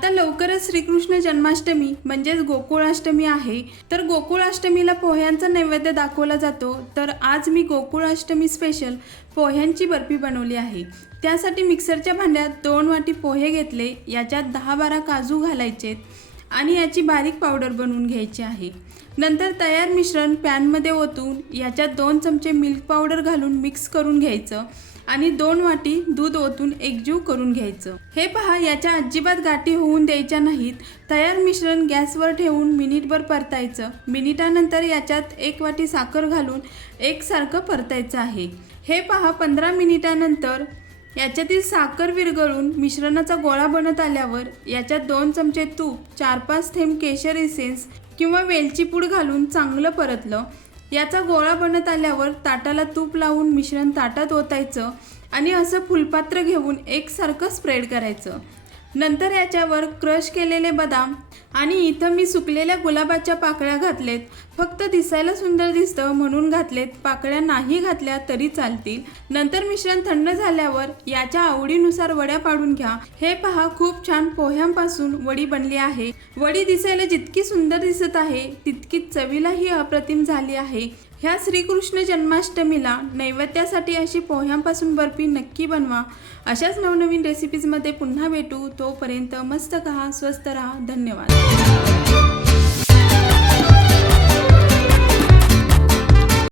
आता लवकरच श्रीकृष्ण जन्माष्टमी म्हणजेच गोकुळाष्टमी आहे. तर गोकुळाष्टमीला पोह्यांचा नैवेद्य दाखवला जातो. तर आज मी गोकुळाष्टमी स्पेशल पोह्यांची बर्फी बनवली आहे. त्यासाठी मिक्सरच्या भांड्यात दोन वाटी पोहे घेतले. याच्यात दहा बारा काजू घालायचेत. आणि याची बारीक पावडर बनवून घ्यायची आहे. नंतर तयार मिश्रण पॅनमध्ये ओतून याच्यात दोन चमचे मिल्क पावडर घालून मिक्स करून घ्यायचं आणि दोन वाटी दूध ओतून एकजीव करून घ्यायचं. हे पहा याच्या अजिबात गाठी होऊन द्यायच्या नाहीत. तयार मिश्रण गॅसवर ठेवून मिनिटभर परतायचं. मिनिटानंतर याच्यात एक वाटी साखर घालून एकसारखं परतायचं आहे. हे पहा पंधरा मिनिटानंतर याच्यातील साखर विरघळून मिश्रणाचा गोळा बनत आल्यावर याच्यात दोन चमचे तूप चार पाच थेंब केशर इसेन्स किंवा वेलची पूड घालून चांगलं परतलं. याचा गोळा बनत आल्यावर ताटाला तूप लावून मिश्रण ताटात ओतायचं आणि असं फुलपात्र घेऊन एकसारखं स्प्रेड करायचं. नंतर याच्यावर क्रश केलेले बदाम आणि इथं मी सुकलेल्या गुलाबाच्या पाकळ्या घातलेत. फक्त दिसायला सुंदर दिसतं म्हणून घातलेत. पाकळ्या नाही घातल्या तरी चालतील. नंतर मिश्रण थंड झाल्यावर याच्या आवडीनुसार वड्या पाडून घ्या. हे पहा खूप छान पोह्यांपासून वडी बनली आहे. वडी दिसायला जितकी सुंदर दिसत आहे तितकीच चवीलाही अप्रतिम झाली आहे. ह्या श्रीकृष्ण जन्माष्टमीला नैवेद्यासाठी अशी पोह्यांपासून बर्फी नक्की बनवा. अशाच नवनवीन रेसिपीजमध्ये पुन्हा भेटू. तोपर्यंत मस्त कहा स्वस्त राहा. धन्यवाद.